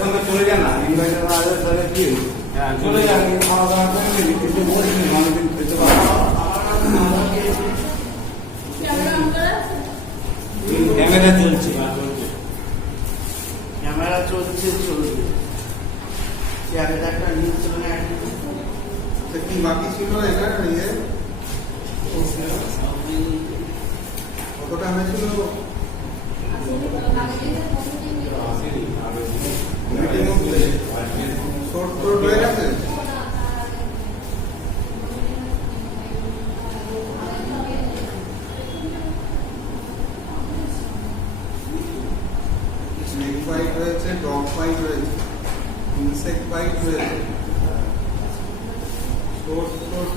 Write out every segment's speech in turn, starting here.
সঙ্গে চলে যান না, ইনভাইটার আগে তাহলে কি চলে যান, খাওয়া দাওয়া করে কিন্তু বসিনি অনেকদিন খেতে পারবো। ক্যামেরা চলছে, ক্যামেরা চলছে চলবে। চেয়ারের একটা নিউজ চলে না, কি বাকি ছিল এটা ইয়ে কতটা হয়েছিল? শর্ট শর্ট হয়ে গেছে। স্নেক বাইট হয়েছে, ডগ বাইট হয়েছে, ইনসেক্ট বাইট হয়েছে, শর্ট শর্ট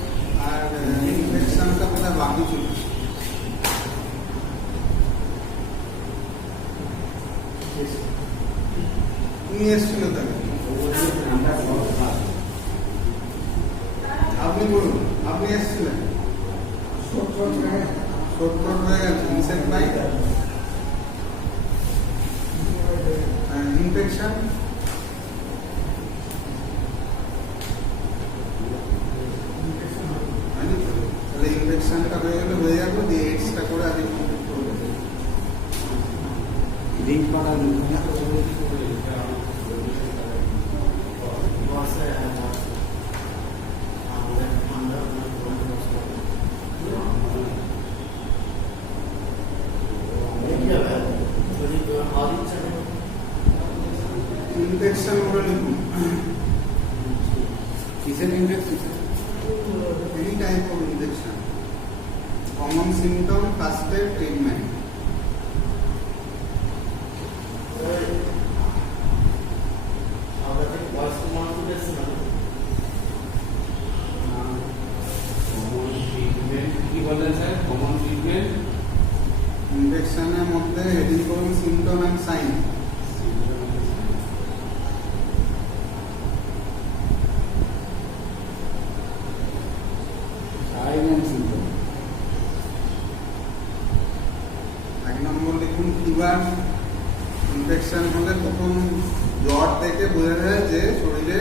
আর ইনফেকশনটা বোধহয় বাকি ছিল। উনি এসেছিল তাহলে, আপনি বলুন, আপনি এসেছিলেন। শর্ট শর্ট হয়ে গেছে, ইনসেক্ট বাইট, ইনফেকশন তাহলে ইনফেকশনটা হয়ে গেলে হয়ে যাবে, দিয়ে এক্সট্রা করে আগে কমপ্লিট করবে। লিঙ্ক করা ইনফেকশন করে লিখুন। কিসের infection? Any type of infection. Common symptom, first aid, treatment. কি বলেন স্যার? কমন ট্রিটমেন্ট ইনফেকশনের মধ্যে হেডিং করুন সিমটম অ্যান্ড সাইন। এক নম্বর লিখুন ফিভার। ইনফেকশন হলে প্রথম জ্বর থেকে বোঝা যায় যে শরীরে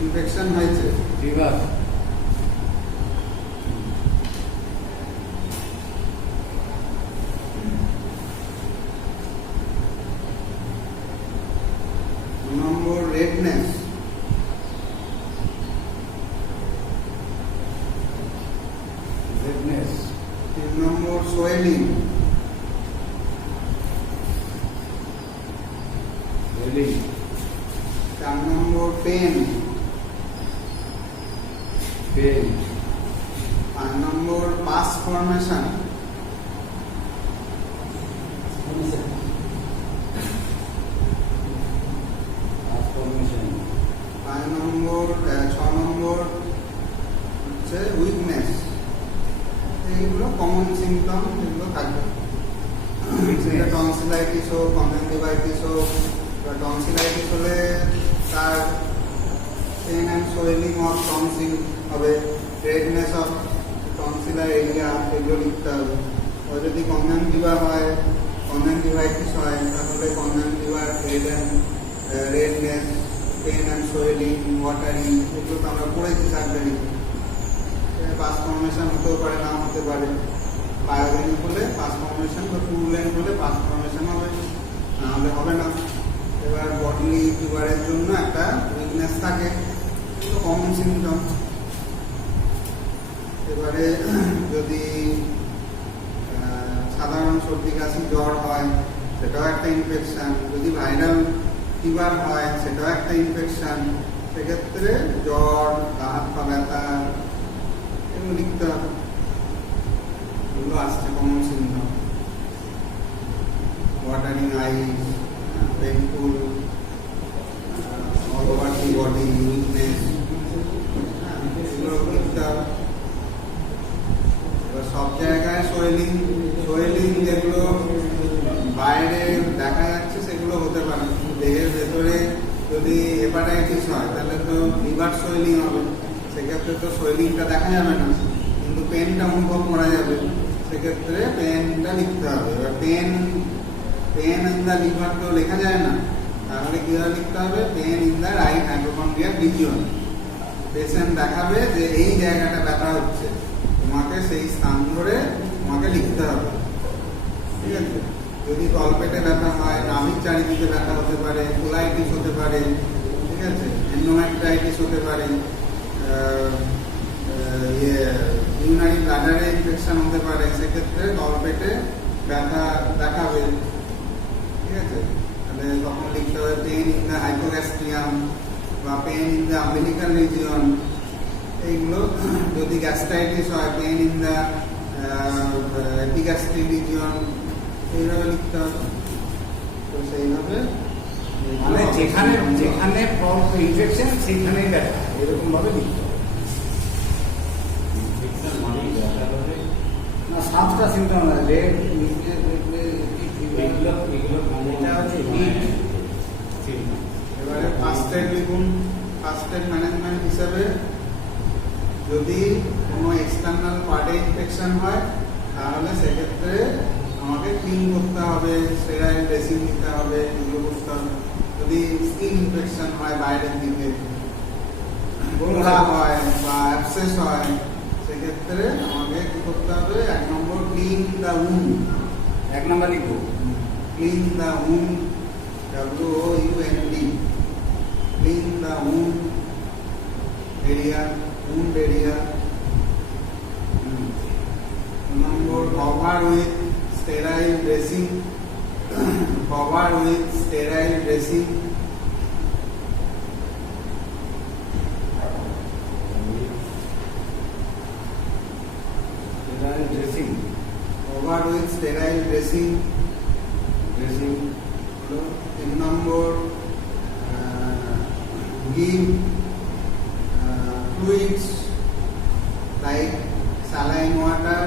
ইনফেকশন হয়েছে। ফিভার। দু নম্বর রেডনেস। তিন নম্বর সোয়েলিং। চার নম্বর পেন। 5 নম্বর পাস ফর্মেশন। 6 নম্বর হচ্ছে উইকনেস। এইগুলো কমন সিমটম, এগুলো থাকবে। সেটা টনসিলাইটিস হোক, কনজাংটিভাইটিস হোক, বা টনসিলাইটিস হলে তার pain and swelling of tonsil হবে, রেডনেস অফ টনসিলার এরিয়া, এগুলো লিখতে হবে। আর যদি কনজাংটিভা হয়, কনজাংটিভাইটিস হয়, তাহলে কনজাংটিভার redness, pain and swelling, watering, এগুলো তো আমরা পড়েছি সার্জারি। পাস ফর্মেশন হতেও পারে, না হতে পারে। বায়োজেনিক হলে পাস ফর্মেশন, বা টুরুলেন্ট হলে পাস ফর্মেশন হবে, না হলে হবে না। এবার বডলি ফিভারের জন্য একটা উইকনেস থাকে, কমন সিমটম। এবারে যদি সাধারণ সর্দি কাশি জ্বর হয়, সেটাও একটা ইনফেকশন। যদি ভাইরাল ফিভার হয়, সেটাও একটা ইনফেকশন। সেক্ষেত্রে জ্বর, গা হাত পা ব্যথা, এগুলো লিখতে হবে। এগুলো আসছে common symptom. Watering eyes, painful, all over the body, weakness, এগুলো লিখতে হবে। এবার সব জায়গায় সোয়েলিং যেগুলো বাইরে দেখা যাচ্ছে সেগুলো হতে পারে। দেহের ভেতরে যদি হেপাটাইটিস হয়, তাহলে তো লিভার সোয়েলিং হবে, সেক্ষেত্রে তো সোয়েলিংটা দেখা যাবে না, কিন্তু পেনটা অনুভব করা যাবে। সেক্ষেত্রে পেনটা লিখতে হবে। এবার পেন ইন দ্য লিভার তো লেখা যায় না, তাহলে কিভাবে লিখতে হবে? Pain in the right hypochondrial region. Patient দেখাবে যে এই জায়গাটা ব্যথা হচ্ছে, তোমাকে সেই স্থান ধরে তোমাকে লিখতে হবে, ঠিক আছে? যদি তলপেটে ব্যথা হয়, নাভির চারিদিকে ব্যথা হতে পারে, কোলাইটিস হতে পারে, ঠিক আছে, এন্ডোমেট্রাইটিস হতে পারে, ইউরিনারি ব্লাডারে ইনফেকশন হতে পারে, সেক্ষেত্রে তলপেটে ব্যথা দেখাবে, ঠিক আছে? তাহলে তখন লিখতে হবে পেন ইন দ্য হাইপোগ্যাস্ট্রিয়াম বা pain in the umbilical region. এইগুলো যদি গ্যাস্ট্রাইটিস হয়, pain in the epigastric region, এইভাবে লিখতে হবে। তো সেইভাবে মানে যেখানে যেখানে ইনফেকশন সেখানেই ব্যথা, এরকম ভাবে লিখতে হবে। ইনফেকশন মানে ব্যথা হবে না, 7টা সিমটম আছে। এবারে ফার্স্ট এড লিখুন। ফার্স্ট এড ম্যানেজমেন্ট হিসাবে যদি কোনো এক্সটার্নাল পার্টে ইনফেকশন হয় তাহলে সেক্ষেত্রে আমাকে ক্লিন করতে হবে, স্টেরাইল ড্রেসিং দিতে হবে, এগুলো করতে হবে। যদি স্কিন ইনফেকশন হয় বাইরের দিকে, গোলা হয় বা অ্যাবসেস হয়, সেক্ষেত্রে আমাকে কি করতে হবে? 1 নম্বর ক্লিন দ্য উন্ড। 1 নম্বর লিখবো Clean the wound, WOUND. Clean the wound area. Number cover with sterile dressing. Cover with sterile dressing. Dressing Cover with sterile dressing. Dressing 3 number give fluids like saline water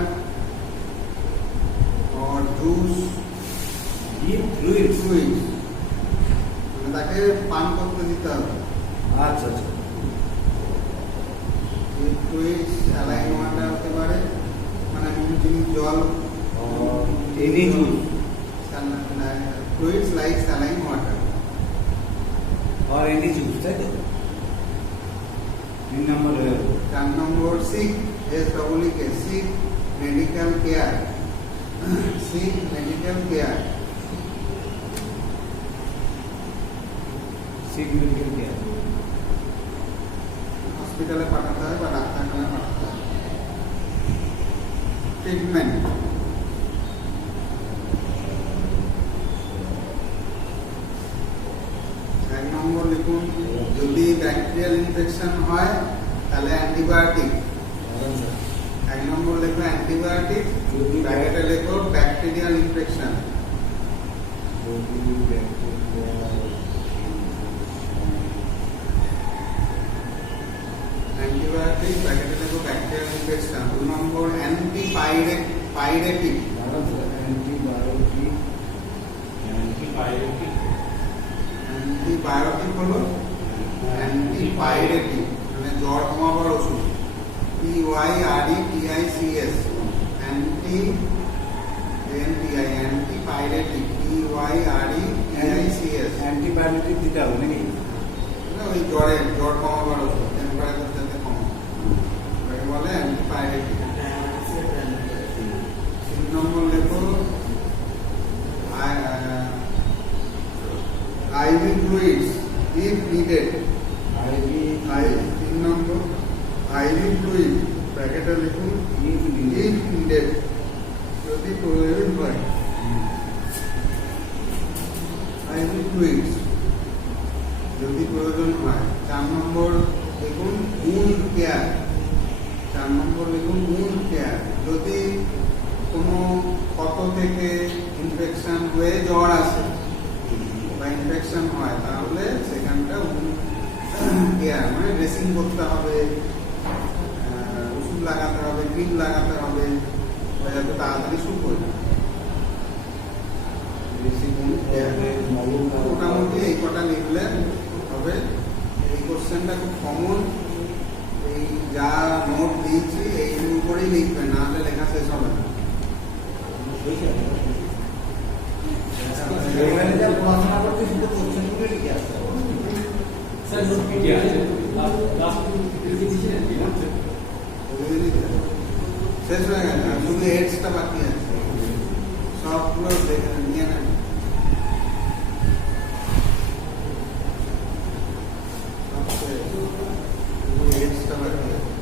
or juice. Fluids. Fluids মানে তাকে পান করতে দিতে হবে। আচ্ছা আচ্ছা। Fluids saline water হতে পারে, মানে নুন চিনি জল, any juice fluids like saline water. और एनी जूस, তাই তো? 3 নম্বর হয়ে গেল। 4 নম্বর seek, SEEK, seek medical care. Seek medical care. Seek medical care. হসপিটালে পাঠাতে হয় বা ডাক্তারখানায় পাঠাতে হয়। ট্রিটমেন্ট, লিখুন যদি ব্যাকটেরিয়াল ইনফেকশন হয় তাহলে অ্যান্টিবায়োটিক। 1 নম্বর লেখো অ্যান্টিবায়োটিক, যদি ব্র্যাকেটে লেখো ব্যাকটেরিয়াল ইনফেকশন। অ্যান্টিবায়োটিক ব্র্যাকেটে লেখো ব্যাকটেরিয়াল ইনফেকশন। 2 নম্বর অ্যান্টিপাইরেটিক। অ্যান্টিবায়োটিক হলো অ্যান্টিপাইরেটিক মানে জ্বর কমাবার ওষুধ। PYRETICS antipyretic PYRETICS। অ্যান্টিবায়োটিক দিতে হবে নাকি? ওই জ্বর কমাবার ওষুধ, টেম্পারেচার যাতে কম, ওটাকে বলে অ্যান্টিপাইরেটিক। 3 নম্বর লেখো IV fluids if needed। 3 number IV fluid ব্র্যাকেটে লিখুন if needed, যদি প্রয়োজন হয়। IV fluids যদি প্রয়োজন হয়। 4 নম্বর লিখুন wound care। 4 নম্বর লিখুন wound care, যদি কোনো ক্ষত থেকে ইনফেকশন হয়ে জ্বর আসে বা ইনফেকশন হয় তাহলে সেখানটা কেয়ার মানে ড্রেসিং করতে হবে, ওষুধ লাগাতে হবে, ক্রিম লাগাতে হবে যাতে তাড়াতাড়ি শুকোয়। মোটামুটি এই কটা লিখলে হবে। এই কোশ্চেনটা খুব কমন, এই যা নোট দিয়েছি এইগুলো উপরেই লিখবে, না হলে লেখা শেষ হবে না। যা পড়াশোনা করতে দুটো কোশ্চেনগুলো লিখে আসতে হবে। স্যার নোট পিটি আছে লাস্ট লিখে দিয়েছিলেন কি করতে ওগুলো লিখে দাও। শেষ হয়ে গেছে, আর শুধু হেডসটা বাকি আছে, সবগুলো দেখে নিয়ে নেন। সব শেষ। শুধু হেডসটা বাকি আছে।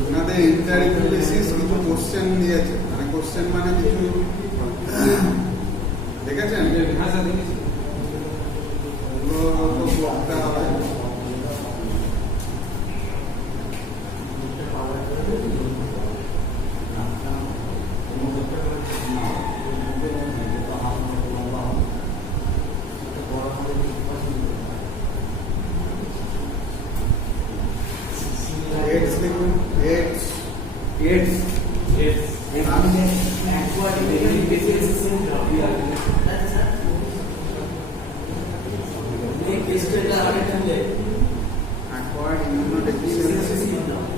আপনাদের ইন্টারভিউ বেসিস কিছু কোশ্চেন দিয়েছে, মানে কোশ্চেন মানে কিছু দেখেছেন, হ্যাঁ স্যার দেখেছি ওগুলো তো পড়তে হবে। হেডস লিখুন, heads. AIDS AIDS Acquired immunodeficiency syndrome.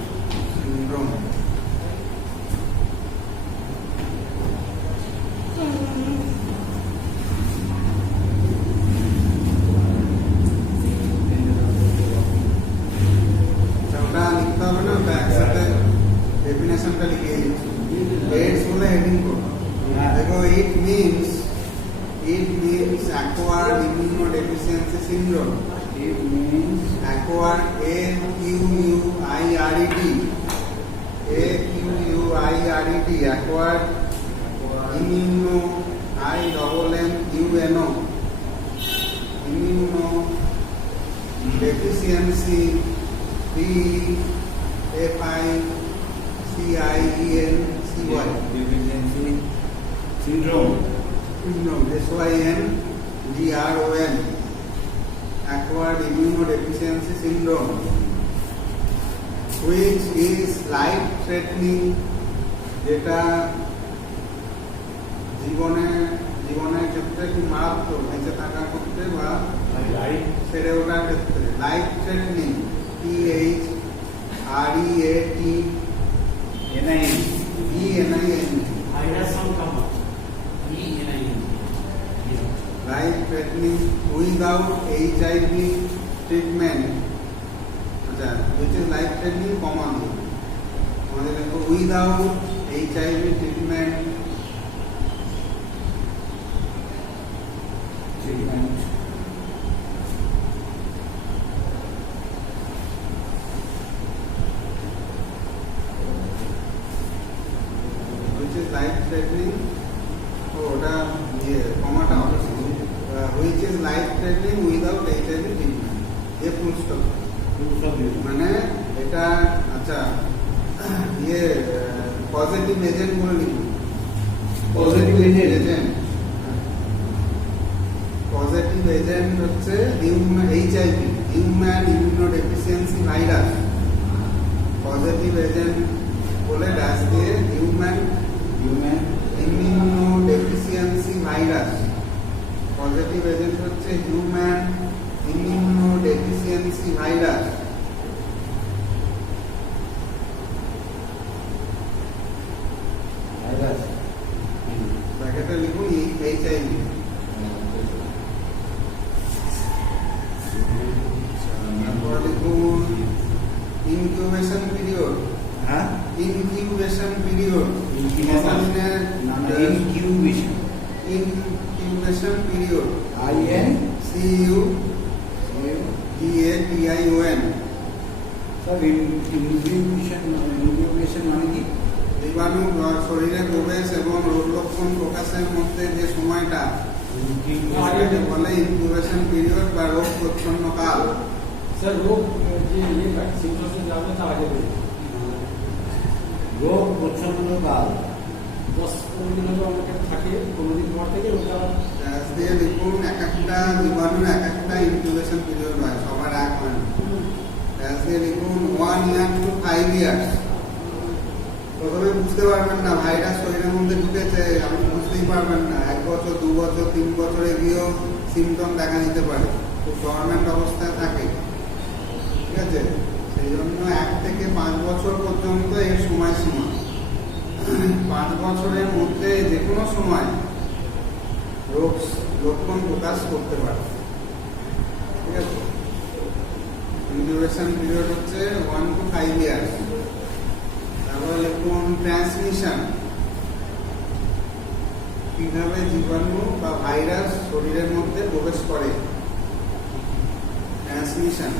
ওটা লিখতে হবে না, ওটা একসাথে ডেফিনেশনটা লিখে দিচ্ছি। এইডস বলে হেডিং করো। দেখো, it means acquired immunodeficiency syndrome. it means Acquired, AQUIRED, acquired immuno, immunodeficiency, DEFICIENCY, deficiency syndrome SYNDROM, acquired immunodeficiency syndrome, which is life threatening, যেটা জীবনের ক্ষেত্রে খুব মারাত্মক, বেঁচে থাকার ক্ষেত্রে বা right ছেড়ে ওঠার ক্ষেত্রে life threatening, THREATENIN, life threatening without HIV treatment, আচ্ছা, which is life threatening কমা দিয়ে আমাদের দেখো without HIV treatment, treatment which is life threatening, ওটা কমাটা হবে, which is life threatening without HIV treatment, A full stop. মানে এটা, আচ্ছা, পজিটিভ এজেন্ট বলে লিখুন। Positive agent. পজিটিভ এজেন্ট হচ্ছে HIV, human immunodeficiency virus. Positive agent বলে ড্যাশ দিয়ে human immunodeficiency virus. Positive agent হচ্ছে হিউম্যান ইমিউনোডেফিসিয়েন্সি ভাইরাস। ব্র্যাকেটে লিখুন HIV। তারপর লিখুন ইনকিউবেশন পিরিয়ড। হ্যাঁ incubation period, Incubation. Incubation period, IN CUBATION। Sir incubation মানে কি জীবাণু শরীরে প্রবেশ এবং রোগ লক্ষণ প্রকাশের মধ্যে যে সময়টা, সেটাকে বলে ইনকিউবেশন পিরিয়ড বা রোগ প্রচ্ছন্ন কাল। স্যার রোগ যে সিমটমস যাবে তার আগে রোগ প্রচ্ছন্ন কাল 10-15 দিন হয়তো আমাকে থাকে, 15 দিন পর থেকে ওটা ড্যাশ দিয়ে লিখুন এক একটা জীবাণুর এক একটা ইনকিউবেশন পিরিয়ড হয়, সবার এক হয় না। ড্যাশ দিয়ে লিখুন 1 year to 5 years। প্রথমে বুঝতে পারবেন না ভাইরাস শরীরের মধ্যে ঢুকেছে, আপনি বুঝতেই জানতেই পারবেন না, 1 বছর 2 বছর 3 বছরে গিয়েও সিমটম দেখা দিতে পারে, খুব ডরমেন্ট অবস্থায় থাকে, ঠিক আছে। সেই জন্য 1 থেকে 5 বছর পর্যন্ত এর সময়সীমা। 5 বছরের মধ্যে যে কোনো সময় রোগ লক্ষণ প্রকাশ করতে পারে, ঠিক আছে। ইনকিউবেশন পিরিয়ড হচ্ছে 1 to 5 ইয়ার্স। তারপরে লিখুন ট্রান্সমিশন, কিভাবে জীবাণু বা ভাইরাস শরীরের মধ্যে প্রবেশ করে, ট্রান্সমিশন।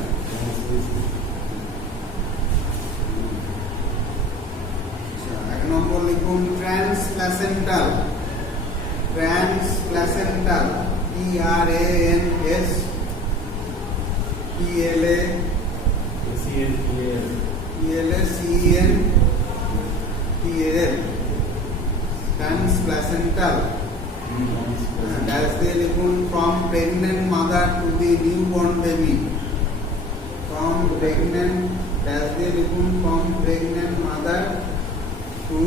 1 নম্বর লিখুন transplacental, transplacental, TRANSPLACENTAL, transplacental. Dash দিয়ে লিখুন from pregnant mother to the newborn baby, from pregnant, dash দিয়ে লিখুন from pregnant mother to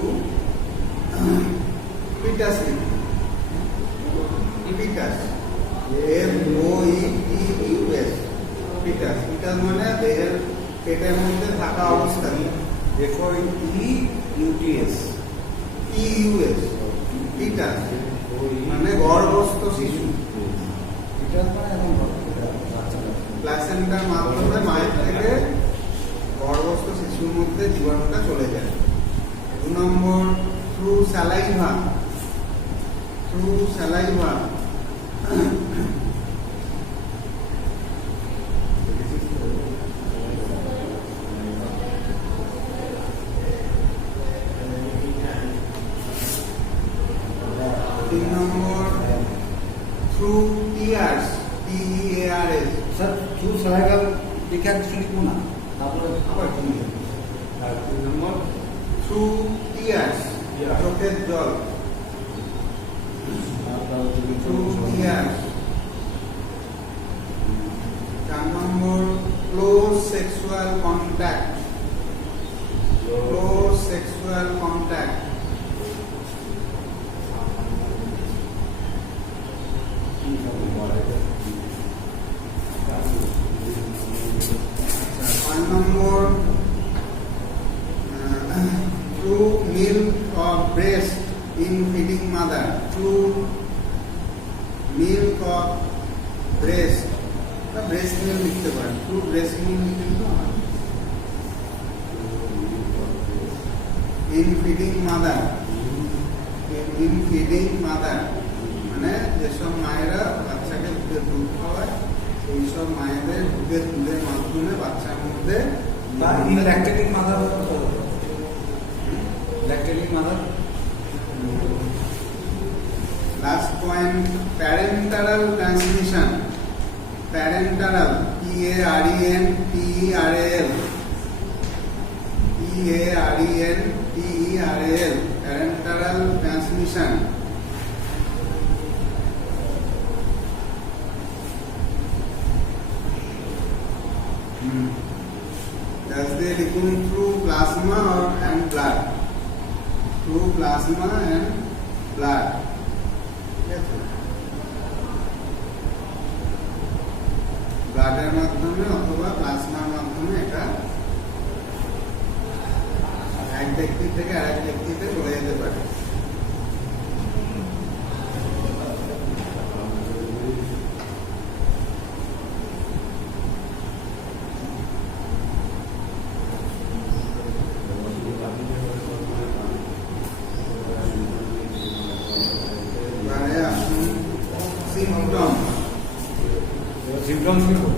foetus, foetus, FOETUS, foetus. Foetus মানে দেহের পেটের মধ্যে থাকা অবস্থা, FOETUS, EUS, ফিটাস মানে গর্ভস্থ শিশু। প্লাসেন্টার মাধ্যমে মায়ের থেকে গর্ভস্থ শিশুর মধ্যে জীবাণুটা চলে যায়। 2 নম্বর through saliva, through saliva, through tears, TEARS, sir through survival লিখে কিছু লিখবো না, তারপরে আবার কি আর 2 নম্বর থ্রু টিয়ার্স, চোখের জল, through tears. 4 number close sexual contact, close sexual contact. 5 number through milk of breast in feeding mother, through milk of breast বা ব্রেস্ট মিল্ক লিখতে পারেন, থ্রু ব্রেস্ট মিল্ক কিন্তু in feeding mother, in feeding mother মানে যেসব মায়েরা বাচ্চাকে দুধ খাওয়ায় সেই সব মায়েদের দুধের মাধ্যমে বাচ্চার মধ্যে lactating mother, lactating mother. Last point parenteral transmission, parenteral, PARENTERAL, parenteral transmission. That's the লিখুন through plasma and blood, through plasma and blood, ঠিক আছে। ব্লাডের মাধ্যমে অথবা প্লাজমার মাধ্যমে এটা এক ব্যক্তি থেকে আরেক ব্যক্তিতে চলে যেতে পারে। এবারে আসুন সিম্পটম, সিমটমস লিখো।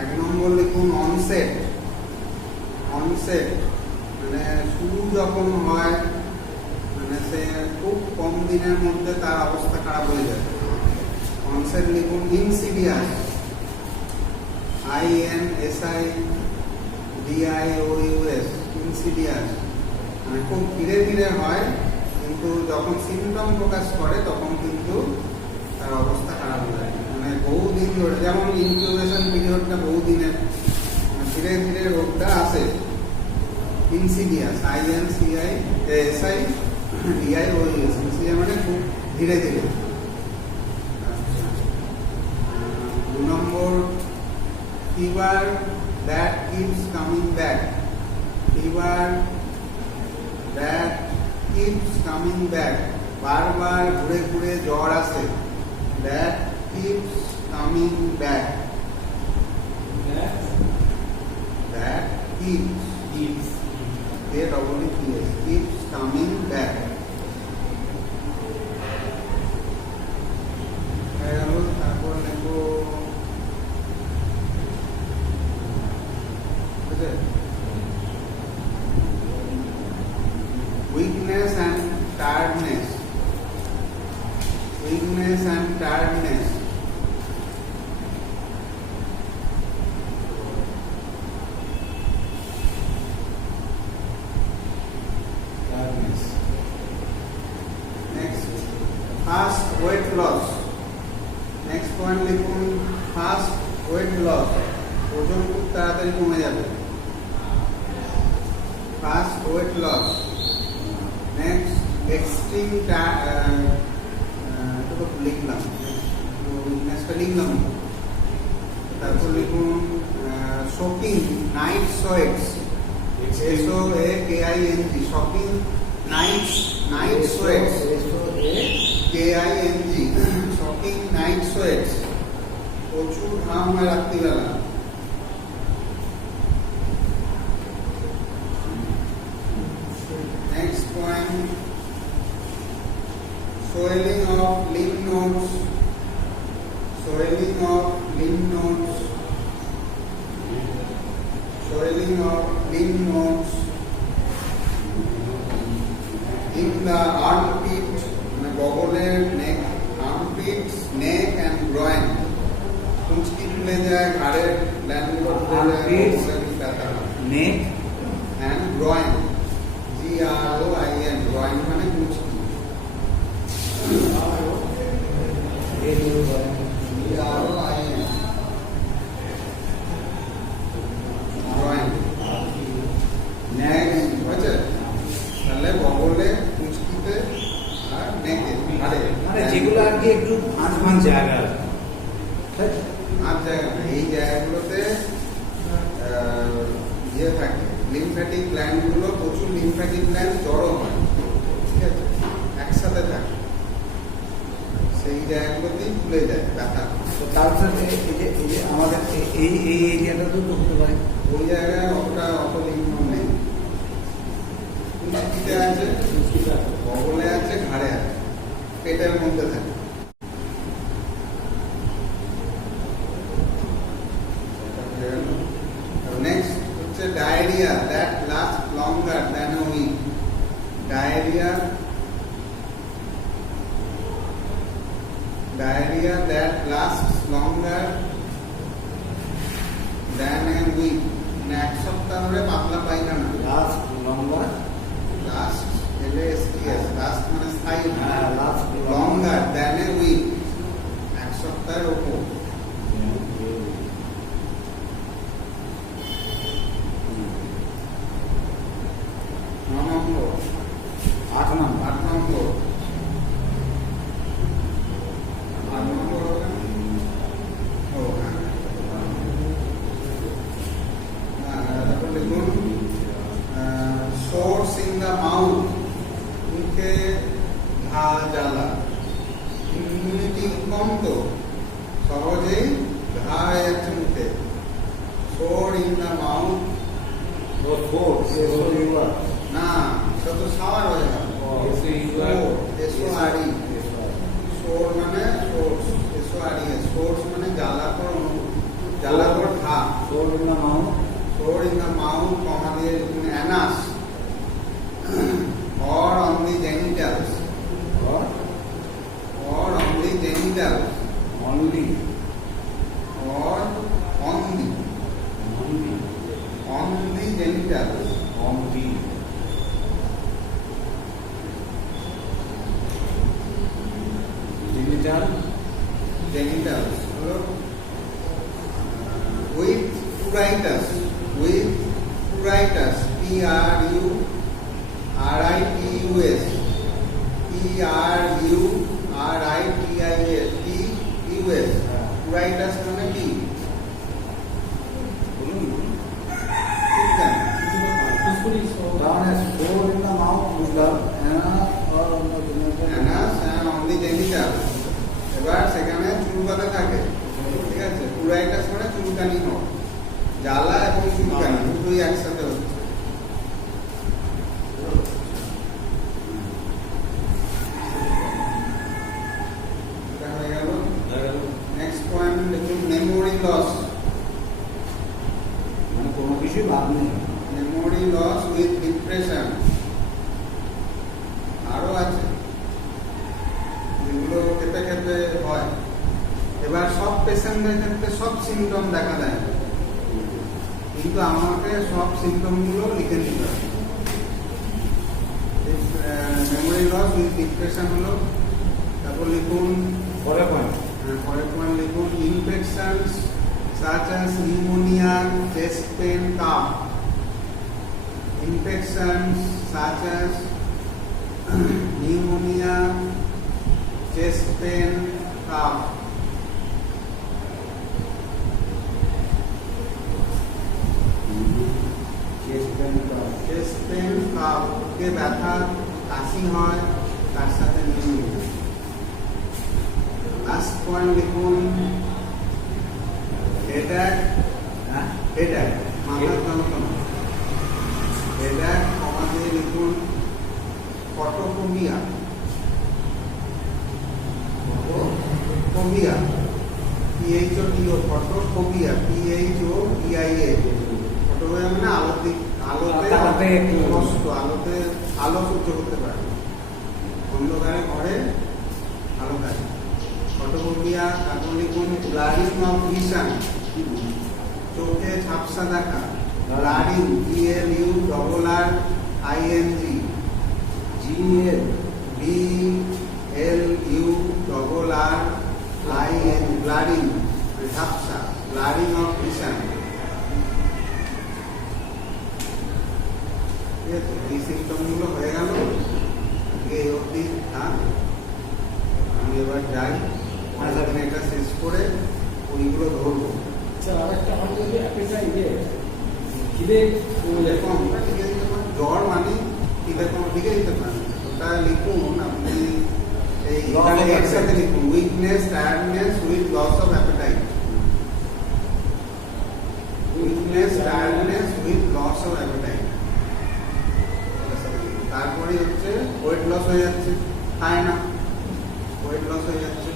1 নম্বর লিখুন অনসেট, অনসেট মানে শুরু যখন হয়, মানে সে খুব কম দিনের মধ্যে তার অবস্থা খারাপ হয়ে যায়। অনসেট লিখুন ইনসিডিয়াস, INSIDIOUS, ইনসিডিয়াস মানে খুব ধীরে ধীরে হয়, কিন্তু যখন সিমটম প্রকাশ করে তখন কিন্তু তার অবস্থা খারাপ হয়ে যায়, মানে বহুদিন ধরে। যেমন ইনকিউবেশন পিরিয়ডটা বহুদিনের, ধীরে ধীরে রোগটা আসে। ইনসিডিয়াস, INCIASI DIOUS, ইনসিডিয়াস মানে খুব ধীরে ধীরে। 2 নম্বর, fever that keeps coming back, fever that keeps coming back, বারবার ঘুরে ঘুরে জ্বর আসে। That keeps coming back, that keeps keeps coming back. তারপর দেখো weakness and tiredness, weakness and tiredness, fast weight loss. Next point লিখুন, ফাস্ট ওয়েট লস, ওজন খুব তাড়াতাড়ি কমে যাবে। Fast weight loss. Next extreme লিখলাম, উইকনেসটা লিখলাম। তারপর লিখুন soaking night sweats, SOAKING, soaking night sweats, KING, soaking night sweats, প্রচুর ঘাম হয় রাত্রিবেলা। Next point, swelling of lymph nodes, swelling of lymph nodes, swelling of lymph nodes in the armpit, বগলের, neck, armpit, neck and groin, কুঁচকি খুলে যায়, ঘাড়ের ল্যান্ডগুলো খুলে যায়, ব্যথা, নেক অ্যান্ড গ্রয়েন, GROIN, গ্রয়েন মানে কুঁচকি, GROIN, গ্রয়েন। নেক্সট হয়েছে, তাহলে বগলে, কুঁচকিতে আর নেকে, মানে যেগুলো আর কি একটু ভাঁজ জায়গা, ভাঁজ জায়গা না, এই জায়গাগুলোতে ইয়ে থাকে, লিম্ফ্যাটিক গ্ল্যান্ডগুলো, প্রচুর লিম্ফ্যাটিক গ্ল্যান্ড জড়ো হয়, ঠিক আছে, একসাথে থাকে, সেই জায়গাগুলোতেই ফুলে যায় ব্যথা। তো তার সাথে এই যে আমাদের এই এরিয়াটা তো হতে পারে, ওই জায়গায় অত লিম্ফ নেই, কুঁচকিতে আছে, বগলে আছে, ঘাড়ে আছে, পেটের মধ্যে থাকে। নেক্সট হচ্ছে diarrhoea that last longer than a week, diarrhoea that last longer than a week, মানে এক সপ্তাহ ধরে পাতলা পায়খানা। লাস্ট লম্বা, লাস্ট LAST, লাস্ট মানে স্থায়ী, হ্যাঁ last longer than a week, এক সপ্তাহের ওপর। নম্বর 8 নম্বর, 8 নম্বর, 8 নম্বর হবে ও হ্যাঁ, তারপর লিখুন সোর্স ইন দ্য মাউথ, মুখে ঘা জ্বালা, ইমিউনিটি কম তো সহজেই ঘা হয়ে যাচ্ছে মুখে। সোর ইন দ্য মাউথ, না সেটা তো সাওয়ার হয়ে গেল, SORE, সোর মানে সোর্স, SORE, সোর্স মানে জ্বালাকর, জ্বালাকর ঘা। Sore in the mouth, sore in the mouth, comma দিয়ে লিখুন Anas, or on the genitals, or on the genitals, only, or on the genitals, on the genitals হলো with pruritus, pruritus, P-R-U-R-I-T-U-S, P-R-U-R-I-T-I-S, P-U-S, pruritus মানে কি? বলুন চুলকানি। তার মানে সোর in the mouth বুঝলাম Anas and on the genital. এবার সেখানে চুলকাতে থাকে, ঠিক আছে? pruritus মানে চুলকানি হয়, জ্বালা এবং চুলকানি দুটোই একসাথে হচ্ছে। এটা হয়ে গেল। নেক্সট পয়েন্ট দেখুন, মেমোরি লস। মানে কোনো কিছুই বাদ নেই। Memory loss with depression. আরো আছে যেগুলো ক্ষেত্রে ক্ষেত্রে হয়। এবার সব পেশেন্টদের ক্ষেত্রে সব সিমটম দেখা দেয়, কিন্তু আমাকে সব সিমটম গুলো লিখে নিতে হবে। মেমোরি লস উইথ ডিপ্রেশন হলো, তারপর লিখুন পরে পয়েন্ট পরের পয়েন্ট লিখুন, infections such as pneumonia, chest pain, cough. Infections such as pneumonia, chest pain, cough. Chest pain, cough, বুকে ব্যথা, কাশি হয়, তার সাথে নিউমোনিয়া। লাস্ট পয়েন্ট লিখুন, হেডেক, হেডেক মাথার যন্ত্রণা। হেডেক কমা দিয়ে লিখুন photophobia. Photophobia, PHOTO, photophobia, PHOBIA। Photophobia মানে আলোতে কষ্ট, আলো সহ্য করতে পারে, অন্ধকারে ঘরে আলো থাকে। ফটোফোবিয়া। তারপর লিখুন ব্লারিং অফ ভিশন, চোখে ঝাপসা দেখা। ব্লারিং, BLURRING, BLURRING, ব্লারিং, ঝাপসা, ব্লারিং অফ ভিশন। ঠিক আছে, এই সিমটম গুলো হয়ে গেল। এই অবধি থাক, আমি এবার যাই, এটা শেষ করে ওইগুলো ধরবো। স্যার আরেকটা আমাদের যদি অ্যাপেটাইট খিদে এরকম লিখে দিতে পারেন, জ্বর মানে খিদে কম লিখে দিতে পারেন। ওটা লিখুন আপনি, এই এখানে একসাথে লিখুন, weakness, tiredness with loss of appetite. Weakness, tiredness with loss of appetite. তারপরে হচ্ছে ওয়েট লস হয়ে যাচ্ছে, খায় না, ওয়েট লস হয়ে যাচ্ছে।